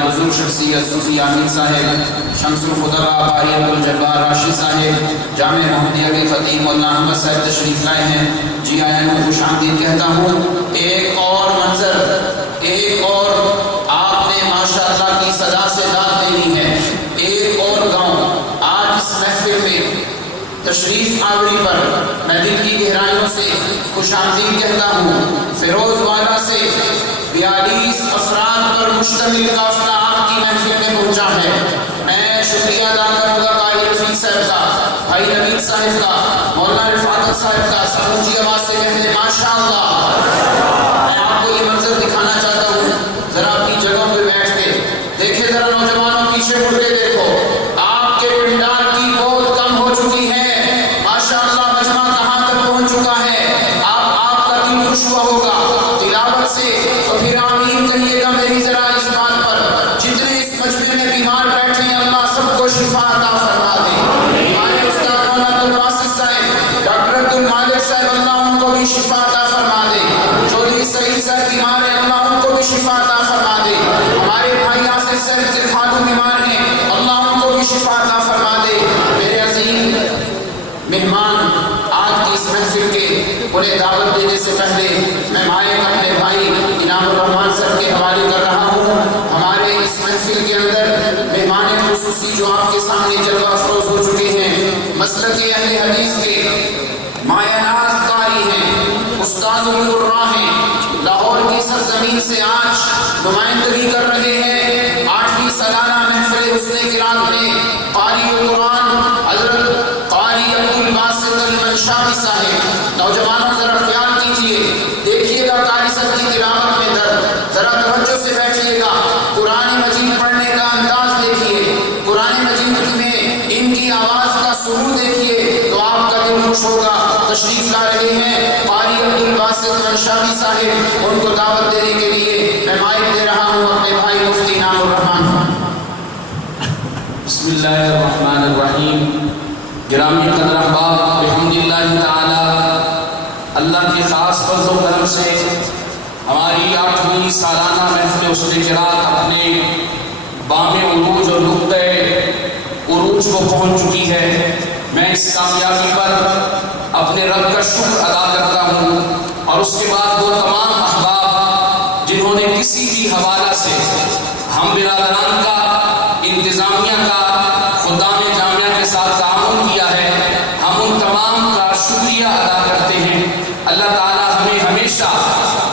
بزرگ شخصیت صوفی عامر صاحب، شمس الخدرا قاری عبدالجبار راشد صاحب، جامع محمدیہ کے خطیب مولانا احمد صاحب تشریف لائے ہیں. جی آئین کو خوش آمدید کہتا ہوں. ایک اور منظر، ایک اور آپ نے ماشاء اللہ کی صدا سے داد دینی ہے. ایک اور گاؤں آج اس محفل میں تشریف آوری پر میں دل کی گہرائیوں سے خوش آمدید کہتا ہوں. فیروز والا سے 42 افراد پر مشتمل قافلہ آپ کی محفل میں پہنچا ہے. میں شکریہ ادا کروں گا قاری رفیق صاحب کا، بھائی نوید صاحب کا، مولانا رفاقت صاحب کا. سمجھی آواز سے کہتے ہیں ماشاء اللہ. میں آپ کو یہ منظر دکھانا چاہتا ہوں. ذرا اپنی جگہوں پہ بیٹھ کے دیکھیں، ذرا نوجوانوں پیچھے مڑ کے دیکھو. آپ کے پنڈال کی بہت کم ہو چکی ہے. ماشاءاللہ مجمع کہاں تک پہنچ چکا ہے. آپ کا دل خوش ہوا ہوگا تلاوت سے. تو پھر آمین کہیے گا میری ذرا اس بات پر. جتنے اس مجمع میں بیمار بیٹھے ہیں اللہ سب کو شفا عطا فرما دے. ہمارے استاد مولانا عبدالباسط صاحب، ڈاکٹر عبدالمالک صاحب، اللہ ان کو بھی شفا عطا فرما دے. چودھری سعید صاحب بیمار ہیں، اللہ ان کو بھی شفا عطا فرما دے. ہمارے بھائی آصف صاحب کے خاتون بیمار ہیں، اللہ ان کو بھی شفا عطا فرما دے. میرے عظیم مہمان آج کی اس محفل کے انہیں دعوت دینے سے پہلے میں مائک اپنے بھائی انعام الرحمان سر کے حوالے کر رہا ہوں. ہمارے اس محفل کے اندر مہمان خصوصی جو آپ کے سامنے جلوہ افروز ہو چکے ہیں، مسلک اہل حدیث کے مایہ ناز قاری ہیں، استاد القراء ہیں، لاہور کی سرزمین سے آج نمائندگی کر رہے ہیں 8ویں سالانہ محفل حسن قرات میں. قاری القرآن حضرت قاری عبدالباسط المنشاوی صاحب. نوجوانوں ذرا خیال کیجئے، دیکھیے گا قاری صاحب کی تلاوت میں درد. ذرا توجہ سے بیٹھیے گا، قرآن مجید پڑھنے کا انداز دیکھیے، قرآن مجید میں ان کی آواز کا سرور دیکھیے تو آپ کا دل خوش ہوگا. تشریف لا رہے ہیں قاری عبدالباسط منشاوی صاحب. ان کو دعوت دینے کے لیے میں مائک دے رہا ہوں اپنے بھائی مفتی انعام الرحمان. بسم اللہ الرحمن الرحیم. گرامی قدر احباب، الحمدللہ تعالی اللہ کے خاص فضل و کرم سے ہماری 8ویں سالانہ محفل حسن قرات اپنے بام عروج اور نقطۂ عروج کو پہنچ چکی ہے. میں اس کامیابی پر اپنے رب کا شکر ادا کرتا ہوں، اور اس کے بعد وہ تمام احباب جنہوں نے کسی بھی حوالہ سے ہم برادران کا، انتظامیہ کا، خدام جامعہ کے ساتھ تعاون کیا ہے، ہم ان تمام کا شکریہ ادا کرتے ہیں. اللہ تعالیٰ ہمیں ہمیشہ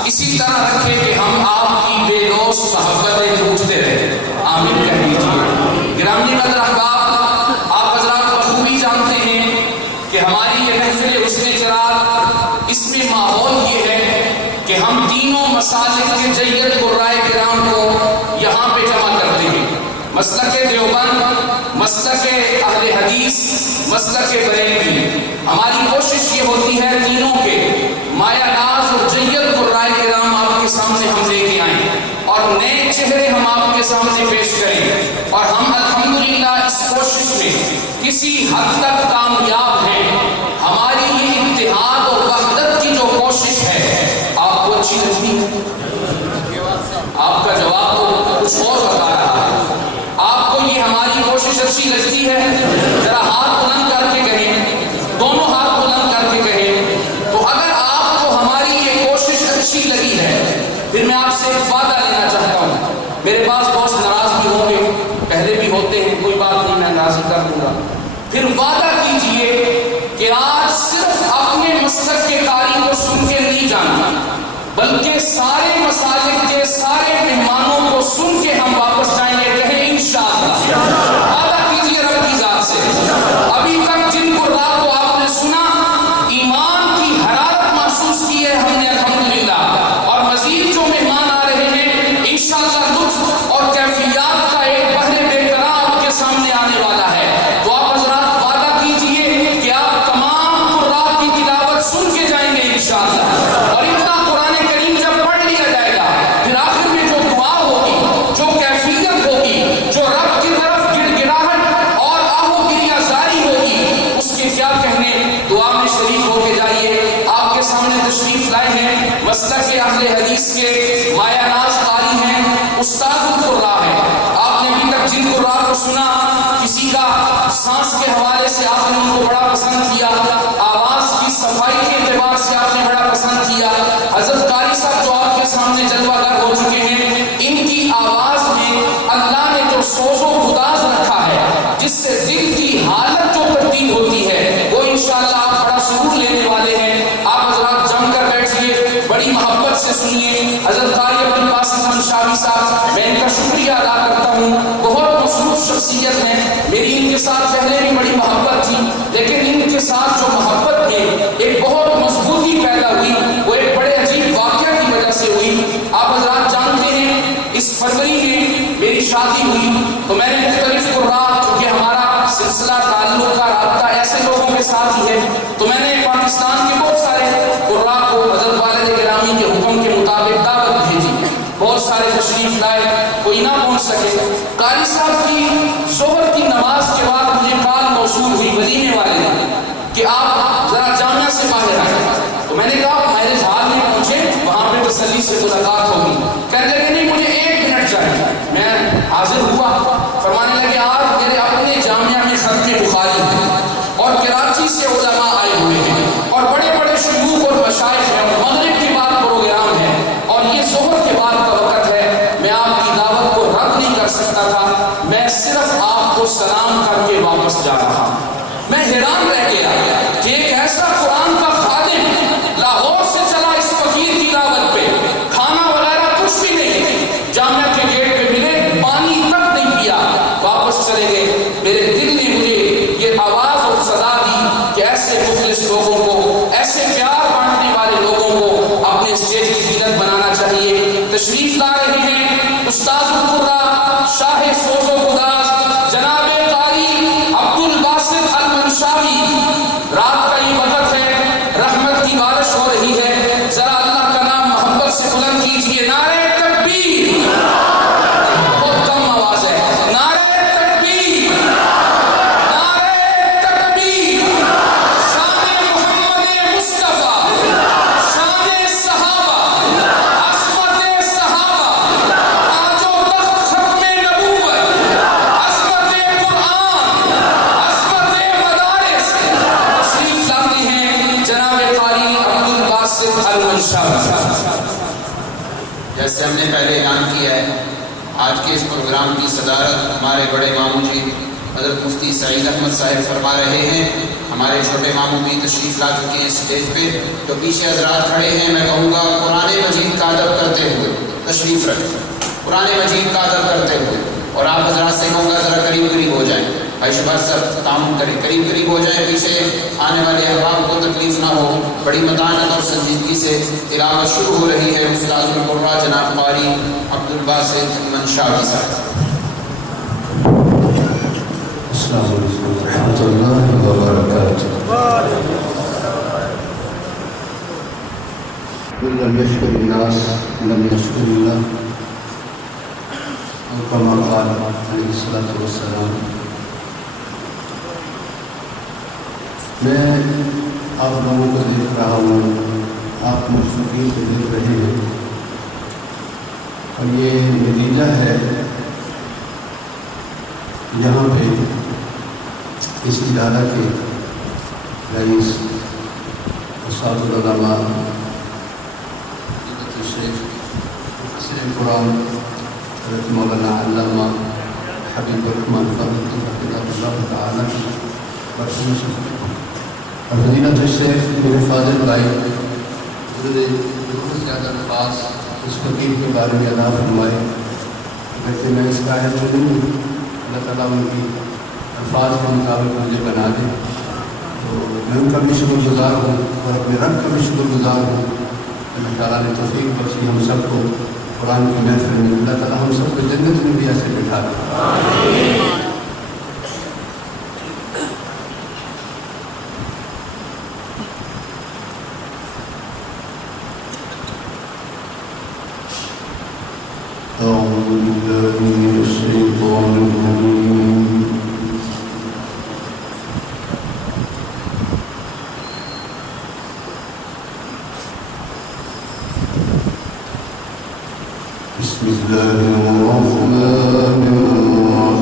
اسی طرح رکھے کہ ہم آپ کی بے لوث محبتیں پوچھتے رہے. آمین کہہ دیجیے. گرامی قدر احباب، آپ حضرات بخوبی جانتے ہیں کہ ہماری یہ محفل حسن قرات، اس میں ماحول یہ ہے کہ ہم تینوں مسالک کے جید قرائے کرام کو یہاں پہ جمع کرتے ہیں. مسلک دیوبند، مسلک اہل حدیث، مسلک بریلوی. ہماری کوشش یہ ہوتی ہے تینوں کے مایہ ناز اور جید قرائے کرام آپ کے سامنے ہم لے کے آئیں اور نئے چہرے ہم آپ کے سامنے پیش کریں. اور ہم الحمدللہ اس کوشش میں کسی حد تک کامیاب ہیں. ہماری یہ اتحاد اور وحدت کی جو کوشش ہے آپ کو اچھی لگتی ہے؟ آپ کا جواب تو کچھ اور بتا رہا ہے. آپ کو یہ ہماری کوشش اچھی لگتی ہے؟ ذرا ہاتھ بلند کر کے کہیں، دونوں ہاتھ بلند کر کے کہیں. تو اگر آپ کو ہماری یہ کوشش اچھی لگی ہے، پھر میں آپ سے ایک وعدہ لینا چاہتا ہوں. میرے پاس دوست ناراض بھی ہوں گے، پہلے بھی ہوتے ہیں، کوئی بات نہیں، میں نازل کر دوں گا. پھر وعدہ کیجئے کہ آج صرف اپنے مسلک کے قاری کو سن کے نہیں جانا، بلکہ سارے مسالک کے سارے مہمانوں کو سن کے ہم واپس جائیں گے. کہیں انشاءاللہ. وعدہ کیجئے رب کی ذات سے. ابھی تک جن کو رات کو آپ نے سنا، ایمان کی حرارت محسوس کی ہے ہم نے الحمدللہ. اور مزید جو مہمان آ رہے ہیں انشاءاللہ لطف اور کیفیات کا ایک بحر بے قرار آپ کے سامنے آنے والا ہے. تو آپ حضرات وعدہ کیجئے کہ آپ تمام قرآن کی تلاوت سن کے جائیں گے انشاءاللہ. اور اتنا قرآن کریم جب پڑھ لیا جائے گا، پھر آخر میں جو دعا ہوگی، جو سانس کے حوالے سے آپ نے ان کو بڑا پسند کیا، آواز کی صفائی کے اعتبار سے آپ نے بڑا پسند کیا۔ حضرت قاری صاحب جو آپ کے سامنے جلوہ گر ہو چکے ہیں، ان کی آواز میں اللہ نے جو سوز و گداز رکھا ہے، جس سے دل کی حالت جو تبدیل ہوتی ہے، وہ انشاءاللہ آپ بڑا سرور لینے والے ہیں۔ آپ حضرات جم کر بیٹھیے، بڑی محبت سے سنیے۔ حضرت قاری عبد الباسط منشاوی صاحب، میں ان کا شکریہ ادا کرتا ہوں، بہت مصروف شخصیت ہے، میری ان کے ساتھ پہلے بھی بڑی محبت تھی، لیکن ان کے ساتھ جو محبت میں ایک بہت مضبوطی پیدا ہوئی، وہ ایک بڑے عجیب واقعہ کی وجہ سے ہوئی۔ آپ حضرات جانتے ہیں اس فروری میں میری شادی ہوئی تو میں نے مختلف قراء، کیونکہ ہمارا سلسلہ تعلق کا رابطہ ایسے لوگوں کے ساتھ ہی ہے، تو میں نے پاکستان کے بہت سارے قراء کو حضرت والد گرامی کے حکم کے مطابق دعوت بھیجی، بہت سارے تشریف لائے، کوئی نہ پہنچ سکے۔ قاری صاحب کی ظہر کی نماز کے بعد مجھے کال موصول ہوئی ولیمے والے نے کہ آپ ذرا جامعہ سے باہر آئے، تو میں نے کہا میرج ہال میں پہنچے، وہاں پہ تسلی سے ملاقات ہوگی۔ کہنے لگے نہیں مجھے 1 منٹ چاہیے۔ میں حاضر ہوا، فرمانے لگے آپ میرے اپنے جامعہ میں ختم بخاری ہے اور کراچی سے علماء آئے ہوئے ہیں اور بڑے بڑے شیوخ اور مشائخ ہیں، اور مغرب کے بعد پروگرام ہے اور یہ ظہر کے بعد کا وقت ہے، میں آپ کی دعوت کو رد نہیں کر سکتا تھا، میں صرف آپ کو سلام کر کے واپس جا رہا ہوں۔ میں حیران رہ گیا کہ ایک ایسا قرآن کا خادم لاہور سے چلا اس فقیر کی دعوت پہ، کھانا وغیرہ کچھ بھی نہیں، جامعہ کے گیٹ پہ ملے، پانی تک نہیں پیا، واپس چلے گئے۔ میرے دل نے مجھے یہ آواز اور صدا دی کہ ایسے مخلص لوگوں کو، ایسے پیار بانٹنے والے لوگوں کو اپنے اسٹیج کی زینت بنانا چاہیے۔ تشریف لا رہے ہیں استاذ القراء، شاہ سوز و گداز، جناب قاری عبد الباسط المنشاوی۔ رات کا یہ وقت ہے، رحمت کی بارش ہو رہی ہے، ذرا اللہ کا نام محبت سے بلند کیجیے، نعرہ تکبیر۔ بہت کم آواز ہے، نعرہ تکبیر، نعرہ تکبیر۔ شان محمد مصطفیٰ، شان صحابہ، عظمت صحابہ، تاج و تخت ختم نبوت، عظمت قرآن، عظمت مدارس۔ تشریف لاتے ہیں جناب قاری عبد الباسط المنشاوی۔ جیسے ہم نے پہلے اعلان کیا ہے، آج کے اس پروگرام کی صدارت ہمارے بڑے ماموں جی حضرت مفتی سعید احمد صاحب فرما رہے ہیں۔ ہمارے چھوٹے ماموں بھی تشریف لا چکے ہیں اسٹیج پہ، تو پیچھے حضرات کھڑے ہیں، میں کہوں گا قرآن مجید کا ادب کرتے ہوئے تشریف رکھیں، قرآن مجید کا ادب کرتے ہوئے، اور آپ حضرات سے کہوں گا ذرا قریب قریب ہو جائیں، بھائی شباب سب تعاون کریں، قریب قریب ہو جائیں، پیچھے آنے والے احباب کو تکلیف نہ ہو۔ بڑی متانت اور سنجیدگی سے تلاوت شروع ہو رہی ہے استاذ القراء جناب قاری عبد الباسط منشاوی صاحب۔ السلام علیکم ورحمۃ اللہ وبرکاتہ۔ من لم يشكر الناس لم يشكر الله، اور كما قال علیہ الصلاۃ والسلام۔ میں آپ لوگوں کو دیکھ رہا ہوں، آپ مشفقین کو دیکھ رہے ہیں، اور یہ نتیجہ ہے یہاں پہ اس ادارہ کے رئیس استاد العلماء شیخ مفسر قرآن حضرت مولانا علامہ حبیب الرحمن فاروقی حفظہ اللہ تعالی اور فضیلت الشیخ میرے فاضل بھائی انہوں نے بہت زیادہ الفاظ اس فقیر کے بارے میں ادا فرمائے، لیکن میں اس قائل میں نہیں ہوں، اللہ تعالیٰ ان کی الفاظ کے مطابق مجھے بنا دے، تو میں ان کا بھی شکر گزار ہوں اور اپنے رب کا بھی شکر گزار ہوں۔ اللہ تعالیٰ نے توفیق بخشی ہم سب کو قرآن کی محفل میں، اللہ تعالیٰ ہم سب کو جنت میں بھی ایسے بٹھا دے۔ أعوذ بالله من الشيطان الرجيم، بسم الله الرحمن الرحيم۔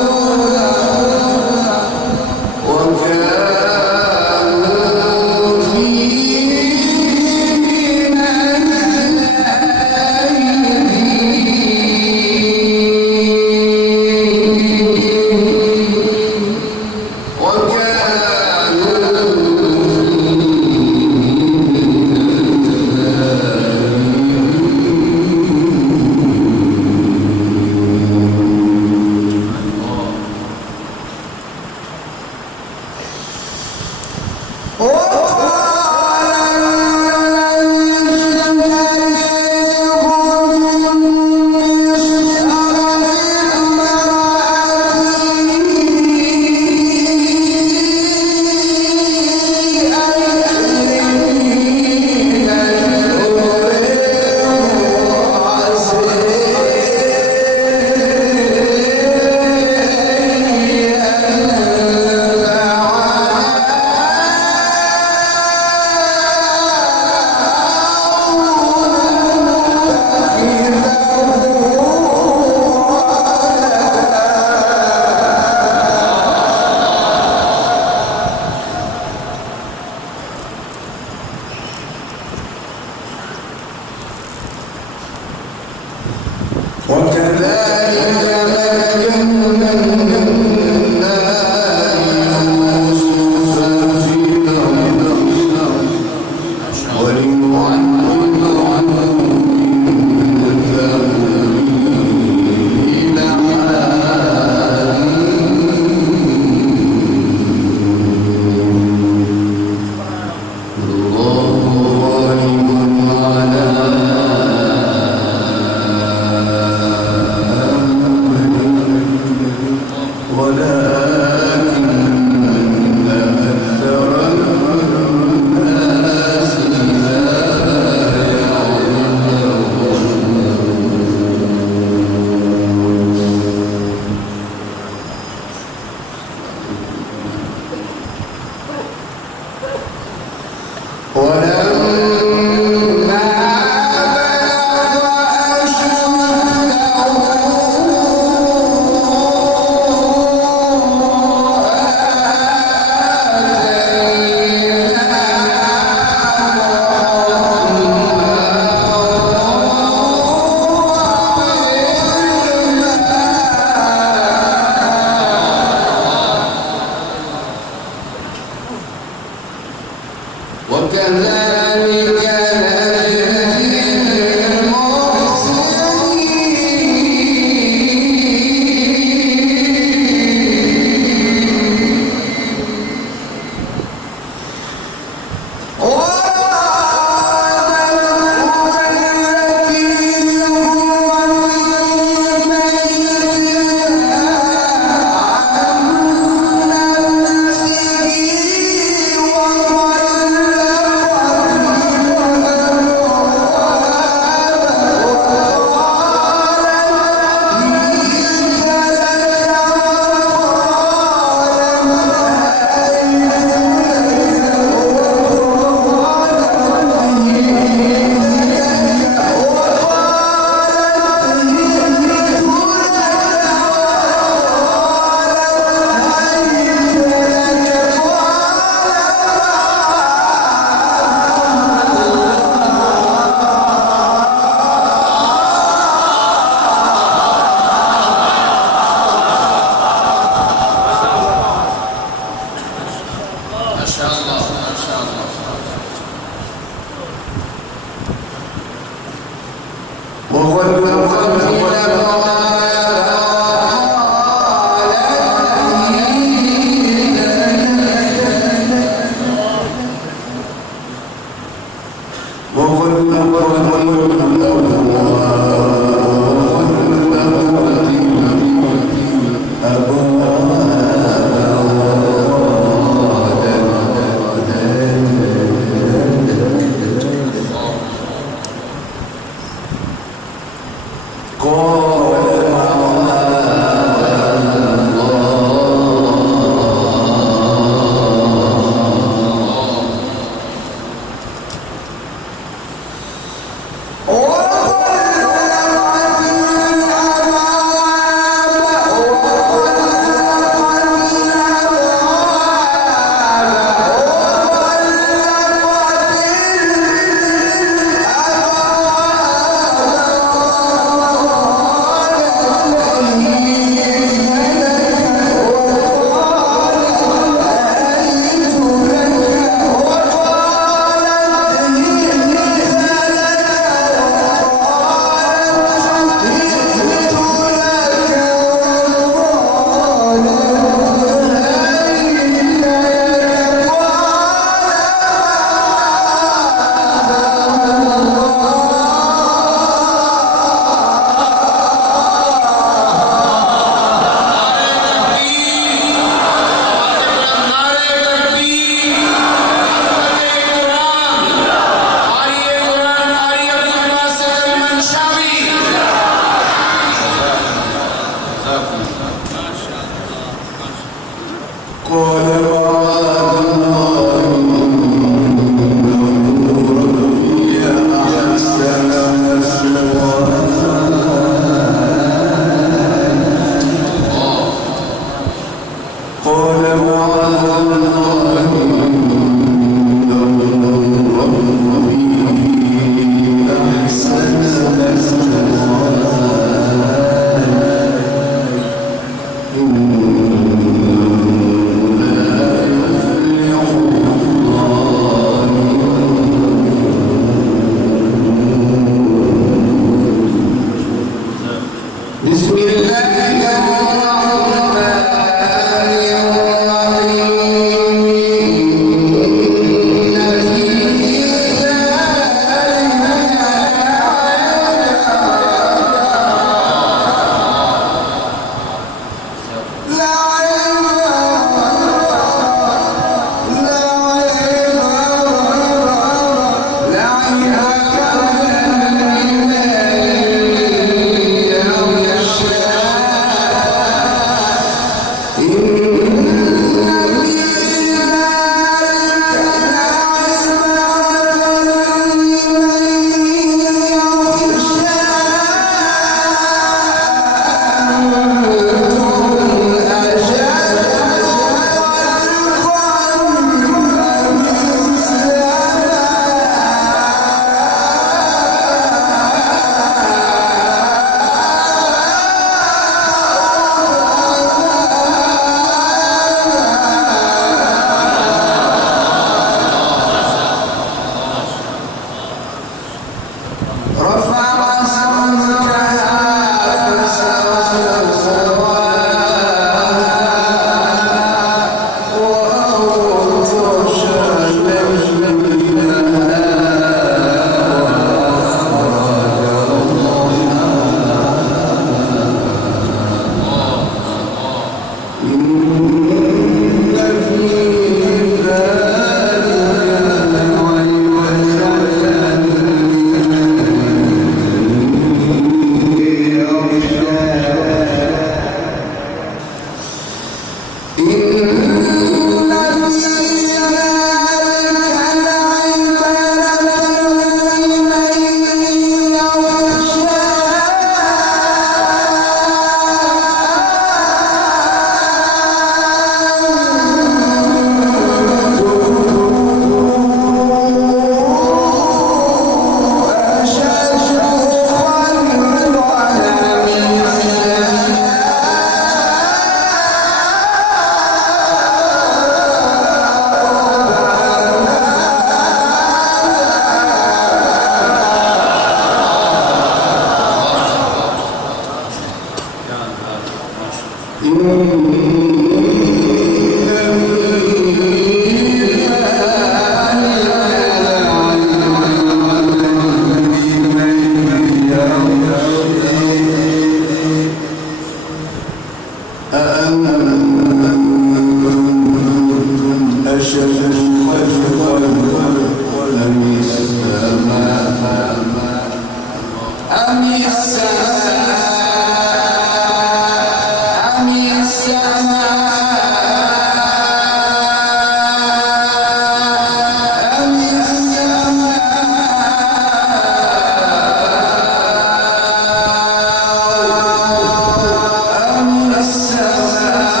السماء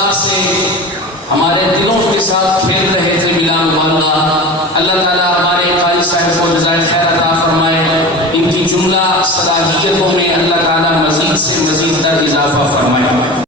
انداز سے ہمارے دلوں کے ساتھ کھیل رہے تھے بلا مبالغہ. اللہ تعالیٰ ہمارے قاری صاحب کو جزائے خیر عطا فرمائے. ان کی جملہ صلاحیتوں میں اللہ تعالیٰ مزید سے مزید در اضافہ فرمائے.